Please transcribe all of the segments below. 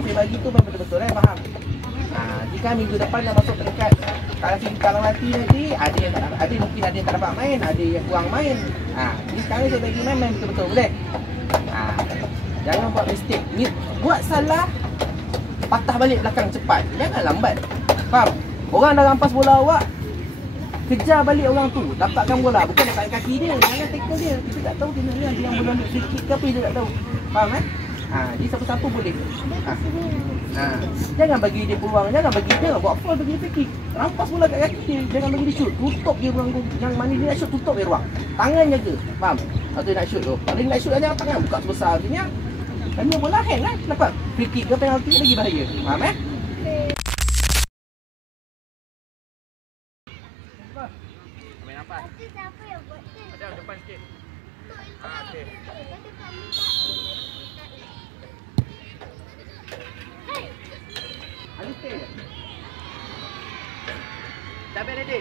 Saya bagi tu memang betul-betul faham. Jika minggu depan dah masuk peringkat kalau nanti ada yang tak dapat, mungkin ada yang tak dapat main, ada yang kurang main. Jadi sekarang saya bagi main betul-betul boleh. Jangan buat mistake. Buat salah, patah balik belakang cepat. Jangan lambat. Faham? Orang dah rampas bola awak, kejar balik orang tu, dapatkan bola. Bukan dekat kaki dia, jangan tackle dia. Kita tak tahu dia nak yang bola ambil free kick ke apa, dia tak tahu. Faham jadi siapa-siapa boleh. Jangan bagi dia peluang, jangan bagi dia buat foul, bagi dia free kick. Rampas bola kat kaki dia, jangan bagi dia shoot. Tutup dia ruang yang mana dia nak shoot, tutup dia ruang. Tangan jaga. Faham? Kalau dia nak shoot tu. Kalau dia nak shoot jangan tangan buka sebesar artinya. Tanya bola hand lah. Dapat free kick ke penalti lagi bahaya. Faham Main apa? Siapa yang buat tu? Ada depan sikit. Okey. Aliste. Sampai ready.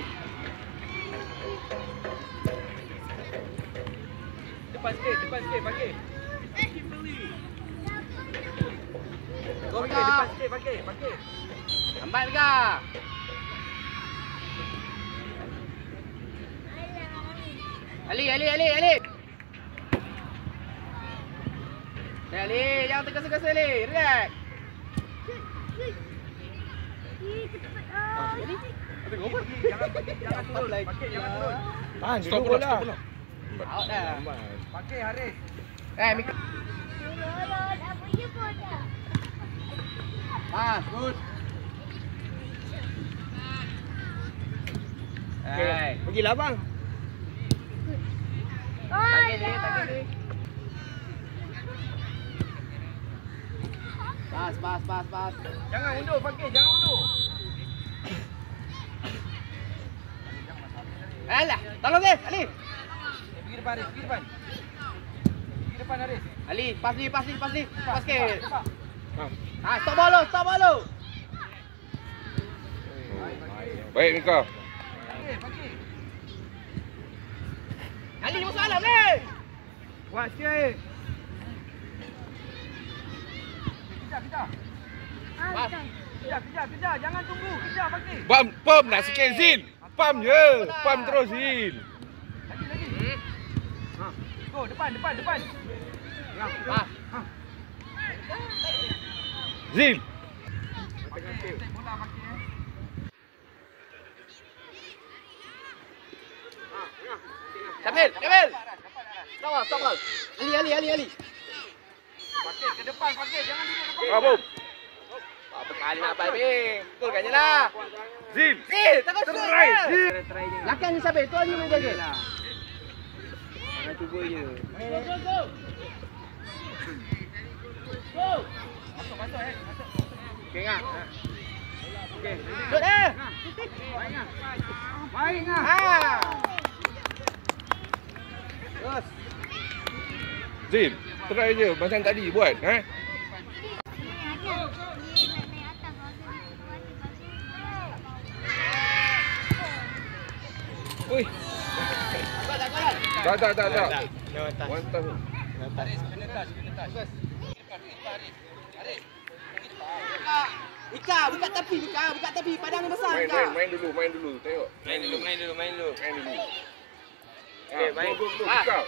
Depan sikit, bagi. Go Mika, depan sikit, bagi. Lambat Mika. Ali. Ali, jangan tergesa-gesa Ali. Relax. Jangan turun. Jangan turun. Stop bola. Out dah. Pakai Haris. Mika. Good. Pergilah bang. Tagih ni. Pas. Jangan undur, jangan undur. Alah, tolong dia, Ali. Pergi depan Haris, pergi depan Haris. Ali, pas ni. Pas sikit. Stop bola. Baik Mika. Pakai. Ali masuk alam ni. Kuat sikit. Kejar. Jangan tunggu. Kejar pakai. Pam nak sikit Zil. Pam je. Pam terus Zil. Lagi. Go depan. Zil. Bola pakai. Kamil. Stop. Ali. Pakai ke depan, jangan duduk depan. Bom. Apa kali nak baik. Betul kan jelah. Zil. Takut Try. Zil. Lakan ni siapa? Tu Ali main jaga. Jangan cuba je. Go. Masuk. Okey ngah. Okey. Shoot Baik ngah. Terus. Zil, try je macam tadi buat, Oi. Tak. Mantap. Haris, kena touch. Ika, buka tepi, padang ni besar. Main dulu, tengok. Main dulu. Okey, main dulu. Kau.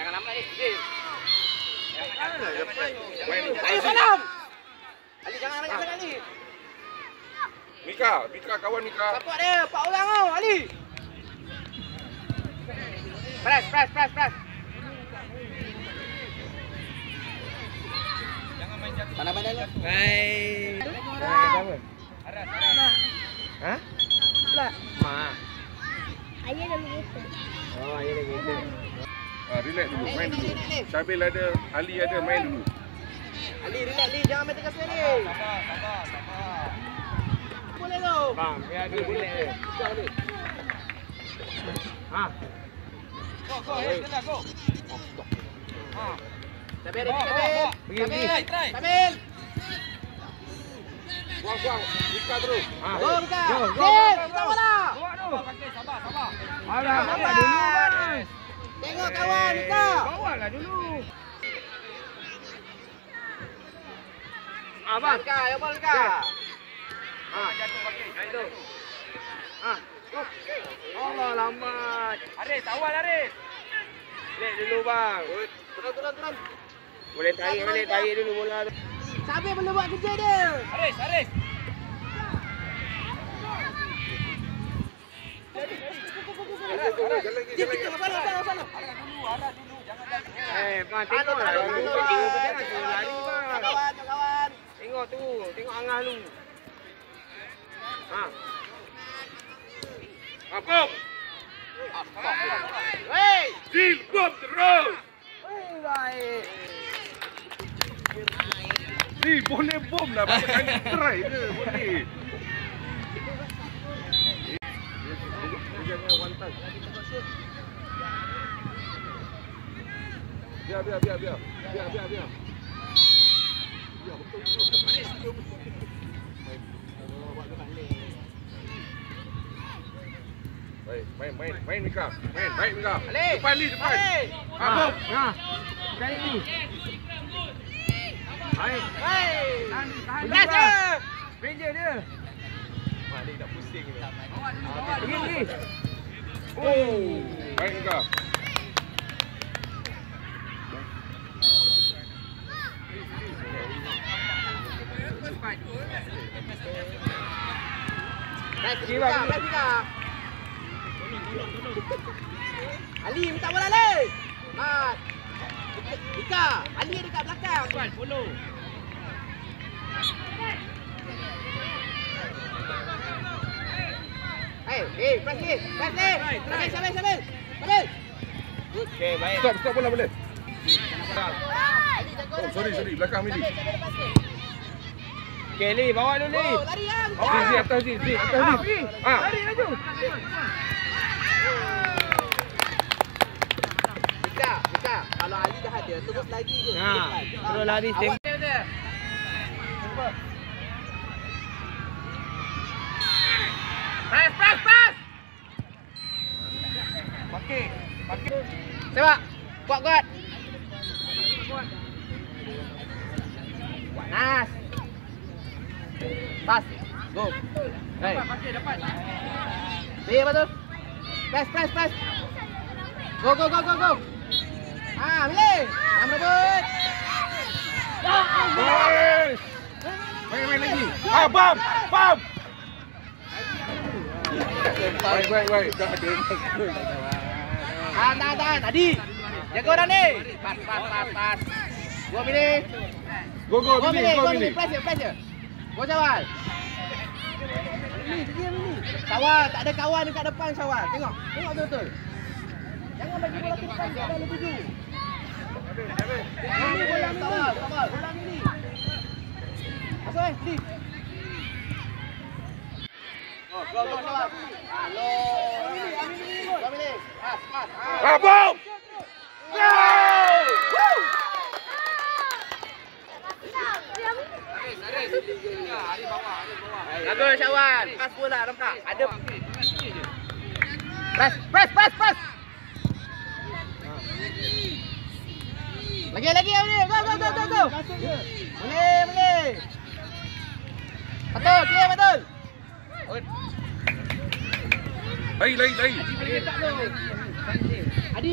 Jangan lambat ni. Main dulu. Ali salam. Ali jangan banyak sangat ni. Mika, kawan Mika. Support dia, 4 orang tau, Ali. Press. Jangan main jatuh. Mana badan lu? Hai. Aras. Ha? Pula. Ma. Ayah dah begitu. Oh, ayah dah gitu. Relax dulu, main dulu. Syabil ada, Ali ada, main dulu. Ali, relax Ali, jangan main tengah sini. Sabar. Boleh tu. Bang, biar dia relax je. Ha. Go, go. Sambil. Pergi. Sambil. Buang. Mika terus. Ha. Go, Mika. Go. Kita bola. Sabar. Alah, Sabar. dulu bang. Tengok kawan, Mika. Bawalah dulu. Abang. Ya bal dekat. Jatuh pakai. Itu. Allah lambat. Aris, awal Aris. Lek dulu bang. Turun. Boleh tarik dulu bola tu. Siapa yang boleh buat kerja dia? Aris. Sana. Bang, tengoklah. Jangan suruh lari bang. Kawan. Tengok tu. Tengok angah lu. Bom! Hei! Zil, bom terus! Baik. Zil, boleh bom lah. Berapa kali try ke? Boleh. Jangan one touch. Biar. Biar, betul. Main Mika. Baik Mika. Depan ni, depan. Bom. Cari ni. Baik. Dah je. Ranger dia. Malik dah pusing ni. Pergi. Baik Mika. Mika. Ali minta bola Ali. Mat. Mika, Ali dekat belakang. Follow. Press. Sambil. Padahal. Okey, baik. Stop bola boleh. Oh, sorry. Belakang Mili. Okey, Li, bawa dulu Li. Lari yang. Zil, atas Zil. Lari laju. Mika, kalau Ali dah ada, terus lagi je. Terus lari tembak. Press. Pakai. Sepak. Kuat. Nas. Pas. Go. Hey. Dapat. Dia betul. Press. Go. Milih. Am rebut. Main lagi. Bam. Baik. Tahan. Adi. Jaga orang ni. Pas. Gua milih. Go, Mili. Press je. Go Syawal. Diam ni. Syawal, tak ada kawan dekat depan Syawal. Tengok betul. Jangan bagi bola ke depan, tak ada tuju. Ini bola Syawal. Bola ni. Masuk Di. Go Syawal. Halo. Gua milih. Pas. Bom! Jaga Syawal. Pas bola nampak. Ada. Press. Lagi. Go. Boleh. Betul, clear betul. Lari. Adi.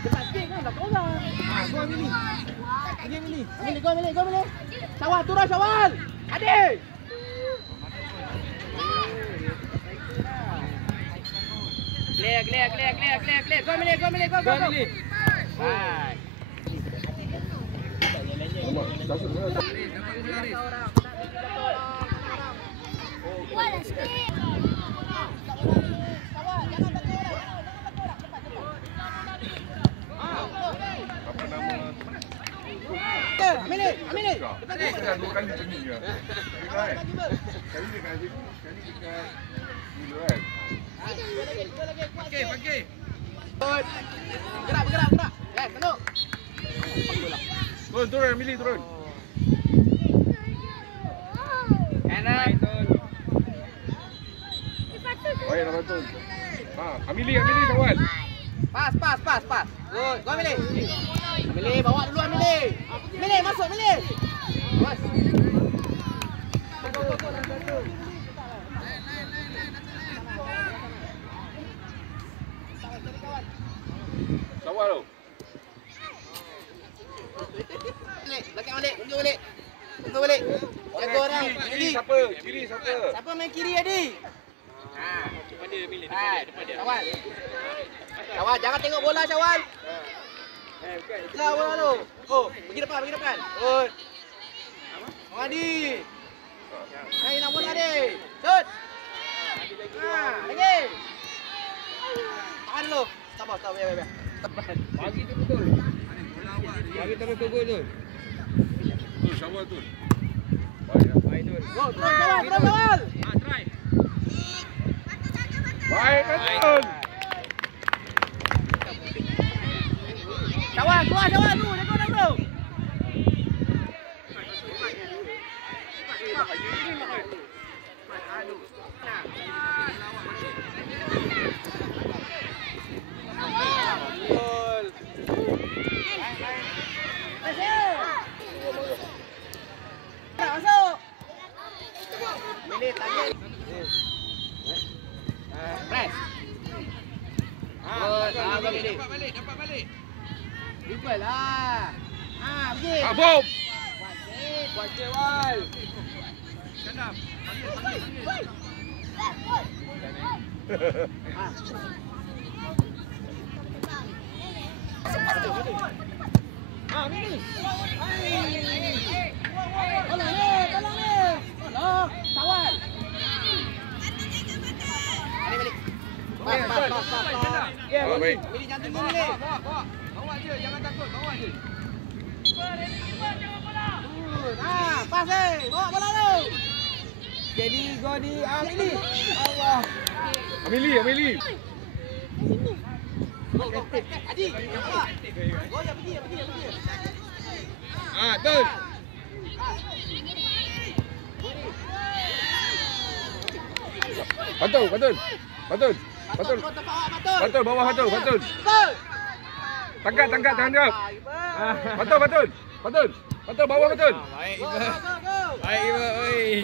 Cepat sikit kan, tak bola. Gol ni. Ambil. Go. Syawal, turun Syawal. Adi. Clear. Go Mili. Baik. Apa nama? Ambil ni. Dah 2 kali macam ni je. Sekali dekat sini, sekali dekat Milo kan. Pakai. Gerak. Tunduk. Turun, Mili turun. Kanan. Baik, nak bantu. Amili Syawal. Pas. Good. Go Mili. Bawa dulu Mili. Mili masuk Mili. Sawal tu. Balik, belakang balik, tunjuk balik. Tunjuk balik. Jaga orang. Kiri siapa? Kiri siapa? Siapa main kiri Adi? Depan dia, pilih depan dia, depan dia. Syawal. Syawal, jangan tengok bola Syawal. Kejar bola tu. Oh, pergi depan, pergi depan. Oh. Adi. Hai, nak bola Adi. Shoot. Lagi. Tahan dulu. Sabar, sabar, biar. Bagi tu betul. Bagi terus tu gol tu. Tu Syawal tu. Baik tu. Go, terus Syawal, terus Syawal. Try. Baik betul. Syawal, keluar Syawal tu. Jaga orang tu. Masuk. Minit lagi. Press. Dapat balik. Jumpa lah. Pergi. Bom. Kuat Wal. Ini. Tolong ni. Tolong. Syawal. Balik. Pas. Ya, Baik. Mili jangan tunggu ni. Bawa je, jangan takut, bawa je. Pas bawa bola tu. Jadi gol di Amili. Allah. Amili. Adi, nampak? Gol dah pergi. Betul. Betul. Betul bawah betul. Tangkap tangan jawab. Betul bawah betul. Baik, Go. Baik, Ibu. Oi.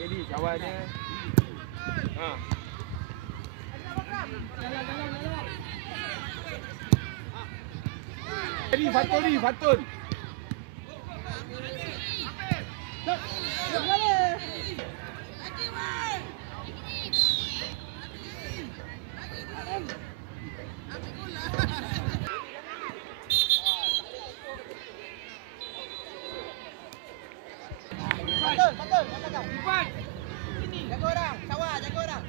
Jadi kawannya. Jadi Fatul. Betul. Ipan. Sini. Jaga orang. Syawal, jaga orang.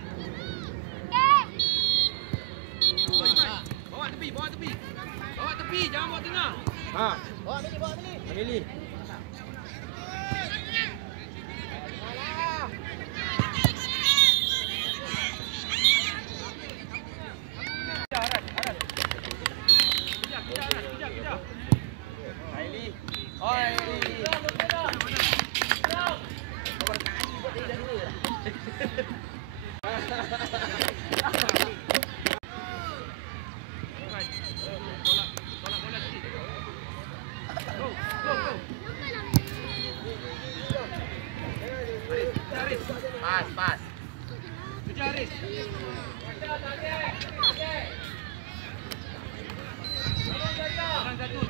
Bawa tepi, jangan bawa tengah. Bawa Amili. Pas. Kejar Haris. Orang jatuh.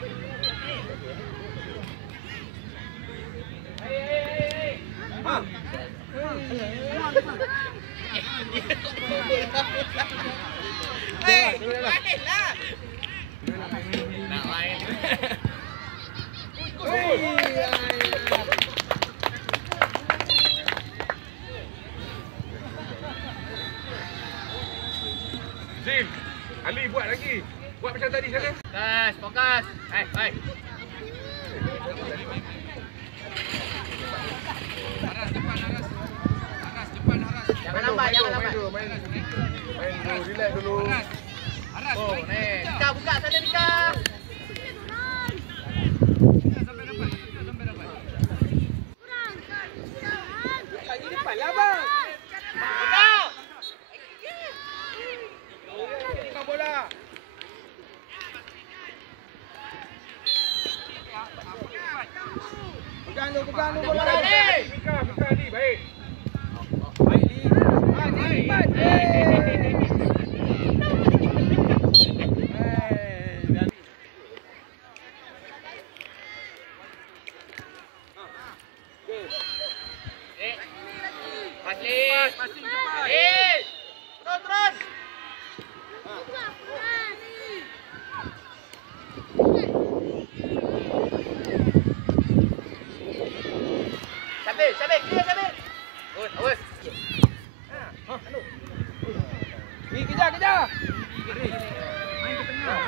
Baliklah. Nak main. Zim, Ali buat lagi. Buat macam tadi sana. Fokus. Hai. Jangan lambat. Main dulu, relax dulu. Oh, Nika buka sana Nika. Lagi depan lah bang. Betul. passing cepat. Terus. Sambil, clear sambil. Good, awas. Wih, kejar. Main ke tengah.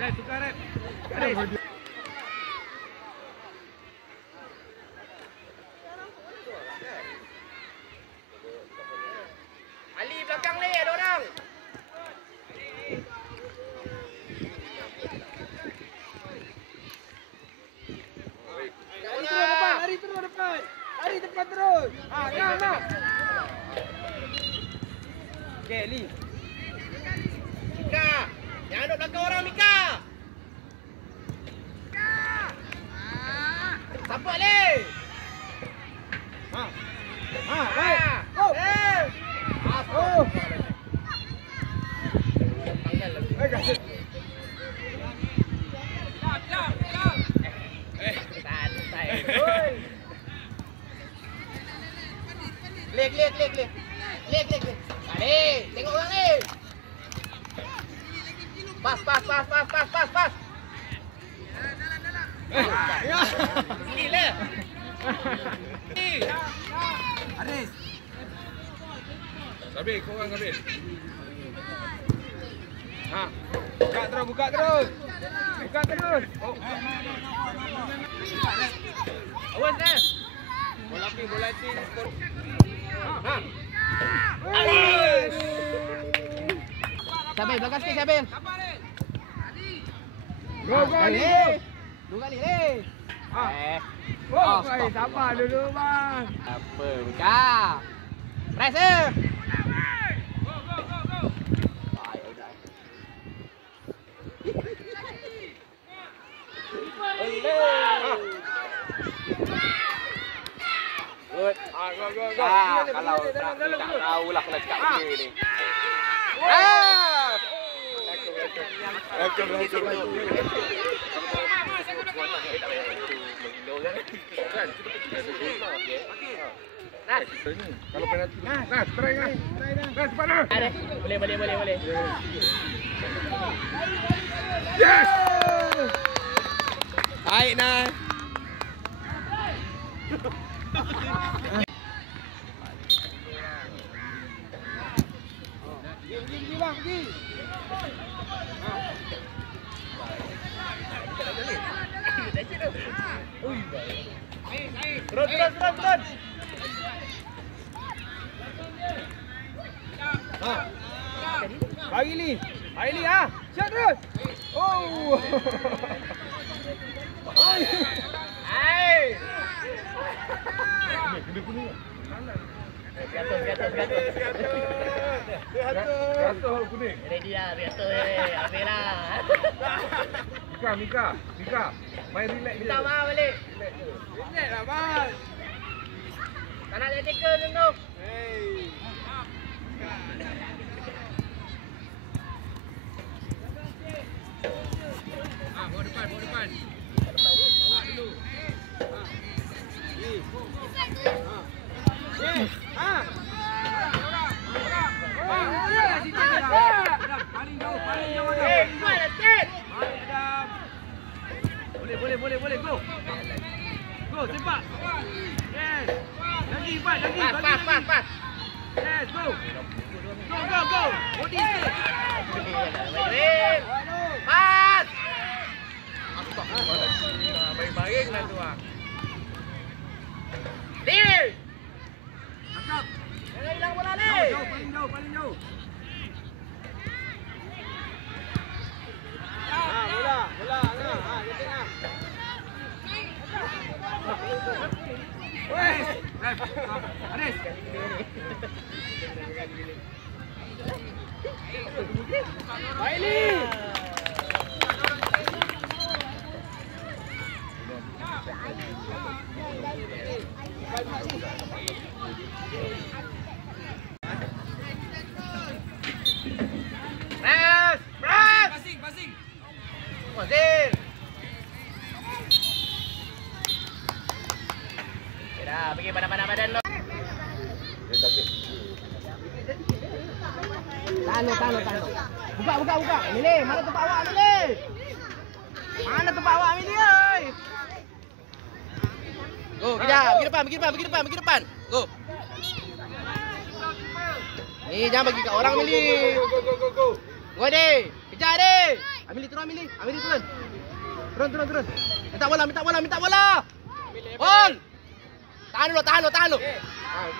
Red, tukar Red. Ali belakang ni ada orang. Lari terus depan. Lari depan terus. Nak. Okey, Li. Mika, jangan duduk belakang orang Mika. Sampai Ali. Baik. Go. Oh. Lek. Ali, tengok orang ni. Pas. Gila. Aris. Sabir, kau orang Sabir. Buka terus. Oh. Awas dah. Bola pin. Sabar, belakang sikit Sabar. Go. Dua kali ni. Sabar dulu bang. Apa Mika? Pressure. Good. Go. Kalau tak tahulah kalau cakap dia ni. Kalau penalti. Nas, try Nas. Nas, cepat Nas. Boleh. Yes! Baik Nas. Pergi bang, pergi. Terus. Bagi Li. Shot terus. Oh. Hai. Jatuh kuning. Ready dah, biasa habis lah. Mika. Main relax je. Minta maaf balik. Relax lah bang. Tak nak jadi tackle tu. Bawa depan. Bawa dulu. Paling jauh. Kuat sikit. Boleh. Go, sempat. Yes. Lagi. Pas. Yes, go. Body sikit. Pas. Baik lah tu ah. Deal. Angkat. Jangan hilang bola ni. Paling jauh. Bola. Dia tengah. Weh. Aris. Baili. Passing. Mazin. Dah, pergi badan-badan lo. Tahan. Buka. Milih, mana tempat awak, Milih? Mana tempat awak, Milih, oi? Go, kejap. Pergi depan. Go. Ni jangan bagi kat orang, Milih. Go. Go, Ade. Kejar, Ade. Milih turun, Milih. Milih turun. Turun. Minta bola. Bol. Tahan dulu.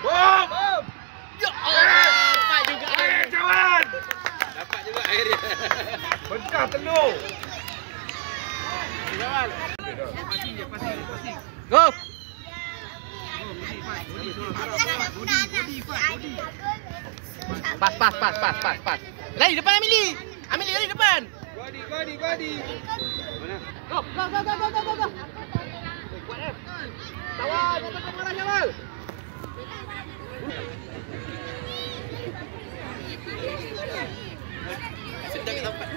Bom! Ya Allah. Dapat juga. Cawan! Dapat juga akhirnya. Pecah telur. Go. Pas. Lari depan, Amili lari depan. Godi. Mana? Go. Syawal, jatuh ke marah, Syawal. Sedang kat tempat.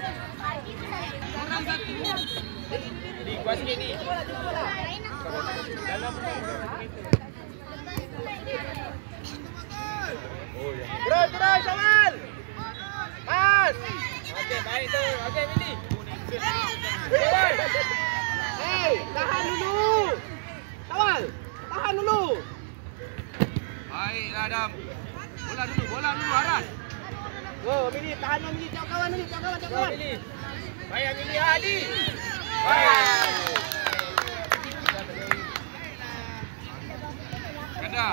Di kuat sikit ni. Turun, Syawal. Pas. Okey, baik tu. Okey, Mili. Hei, tahan dulu. Syawal, tahan dulu. Baiklah, Adam. Bola dulu, Aras. Oh, Mili, tahan dulu, Mili. Cakap kawan, Mili. Go, Mili. Baik, Mili Hadi. Kada.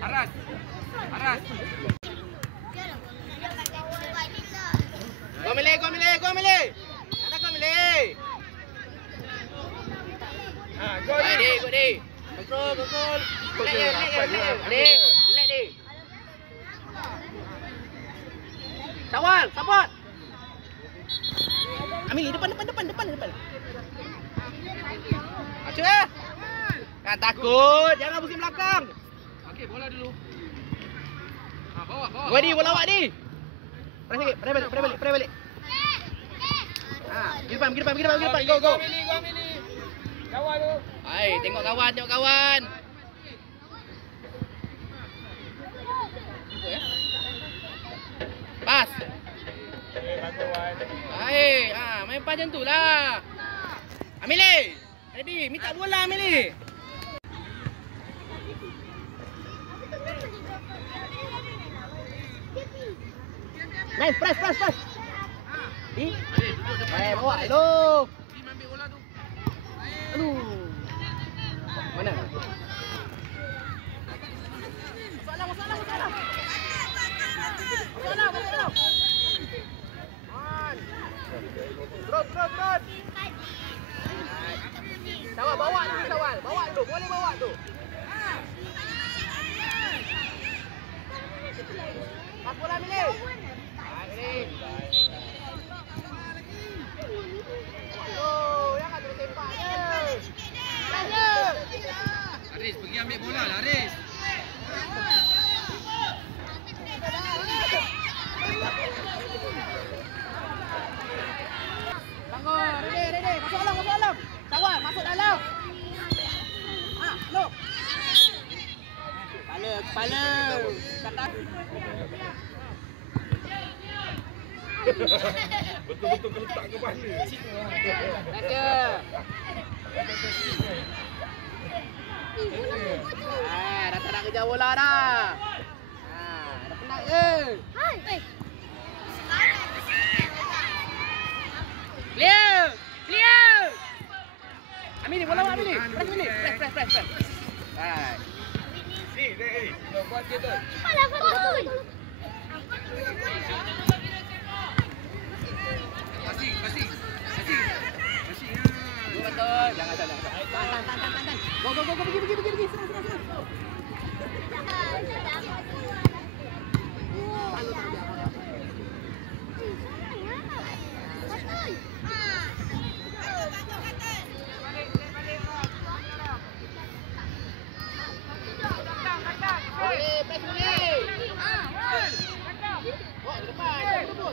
Aras. Go, Mili. Sana kau, Mili. Go ni. Go, di. Control. Relax dia. Syawal, support. Ambil depan. Acu. Jangan takut, jangan pusing belakang. Okey, bola dulu. Bawa. Gua di bola awak ni. Press sikit, press balik. Pergi depan. Go. Go, Mili. Kawal tu. Hai, tengok kawan. Pas. Bagus, Wan. Hai, main pas macam tu lah. Amili. Ready, minta bola Amili. Main, press. Baik, bawa. Hello. Tim ambil bola tu. Aduh. Mana? Masalah. Terus. Syawal, bawa dulu. Boleh bawa tu. Pas bola Milih. Milih. Jangan terus tembak je. Aris, pergi ambil bola lah, Aris. Bangun, ready. Masuk dalam. Syawal, masuk dalam. Look. Kepala. Kata. Betul-betul keletak kepala. Ada. Dah tak nak kejar bola dah. Dah penat je. Clear. Ambil bola awak ambil ni. Press. Right. Ni. Buat dia tu. Passing. Betul. Jangan. Tahan. Go. Pergi. Serang. Boleh, press boleh. Oh, ke depan. Betul.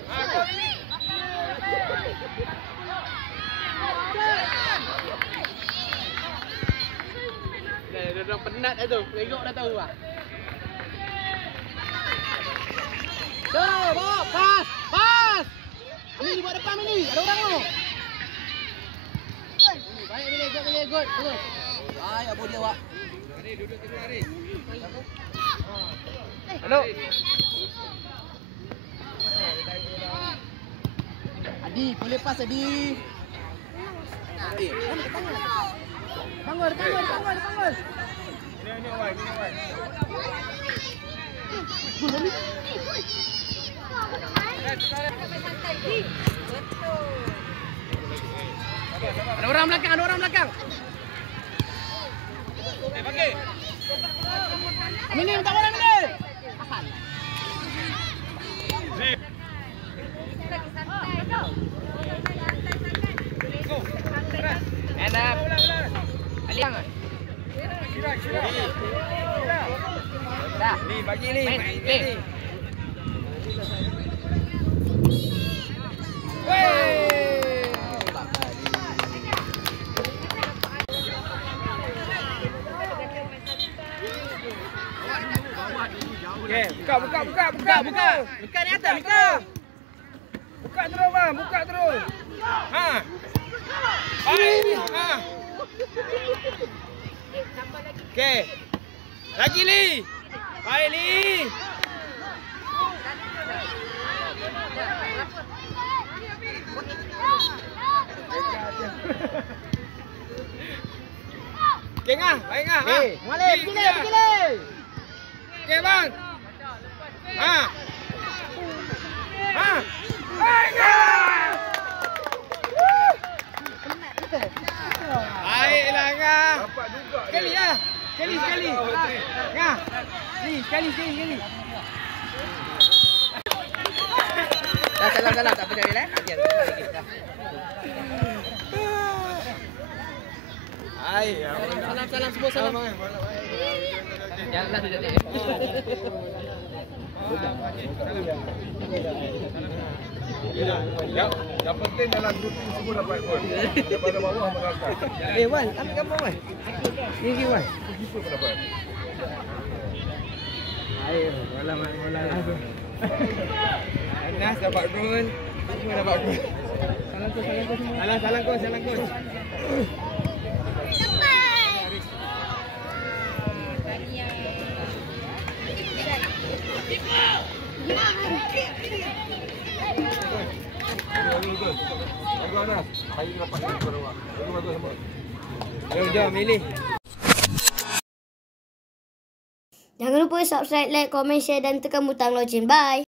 Dia penat dah tu. Tengok dah tahu lah. Jom, bawa. Pas. Pas. Mini buat depan Mini. Ada orang tu. Baik Mini, good Mini, good. Bagus. Baik, apa dia awak? Ari duduk tengah Ari. Halo. Adi, boleh pas Adi. Adi, bangun. Ini awal. Ada orang belakang. Bagi. Mini, minta bola Mini. Zip. And up. Aliang. Sirak. Dah. Ni bagi ni. Main. Okey, buka. Mika ni atas, Mika. Buka terus bang, buka terus. Ha. Baik ni. Ha. Okey. Lagi Li. Baik Li. Okey ngah, baik ngah. Ha. Molek, begini. Okey bang. Ha. Baik ngah. Baiklah ngah. Dapat juga. Sekali ah. Sekali. Ngah. Ni, sekali. Dah salam tak apa jadi lah. Biar lagi dah. Ai, Salam semua salam. Janganlah tidak. Yang penting dalam grup semua dapat gol. Daripada bawah sampai atas. Wan, ambil gambar Wan. Ni Wan. Semua dapat. Bola. Anas dapat gol. Semua dapat gol. Salam kau. Anas. Hari dapat gol awak. Bagus semua. Jom milih. Jangan lupa subscribe, like, komen, share dan tekan butang loceng. Bye.